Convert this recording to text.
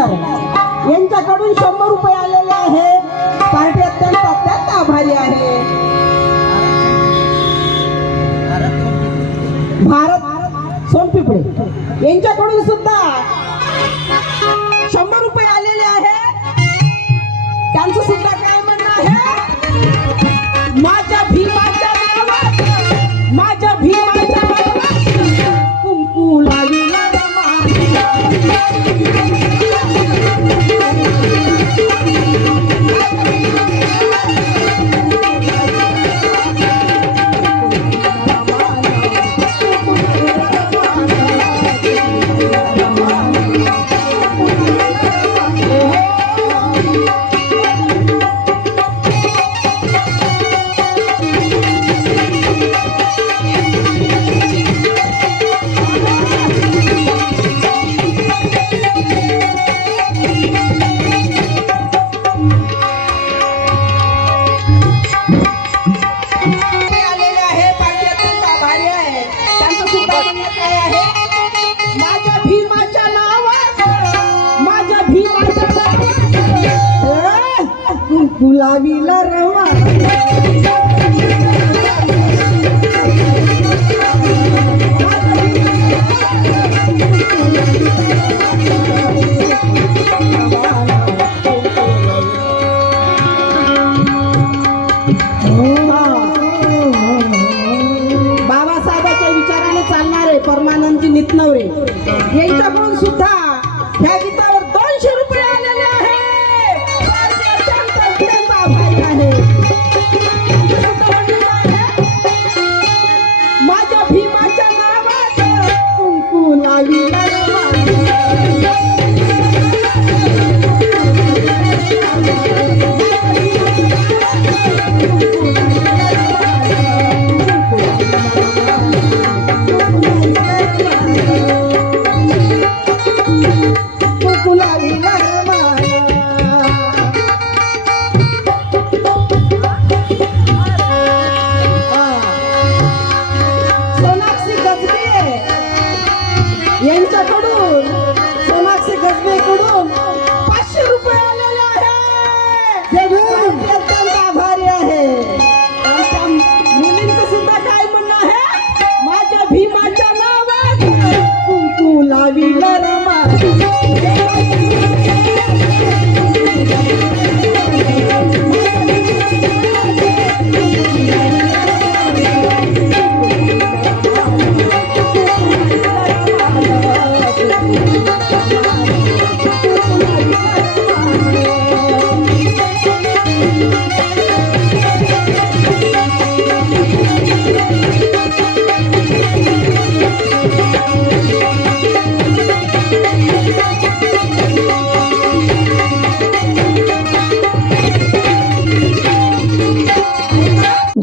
आमदार यांच्याकडून शंभर रुपये आलेले आहे. पार्टी अत्यंत अत्यंत आभारी आहे. भारत सोनपिपळे यांच्याकडून सुद्धा शंभर रुपये आलेले आहे. त्यांचं सुद्धा गुलाबीला रवा. परमानंदची नितनवरे. यांच्याकडून सुद्धा ह्या गीतावर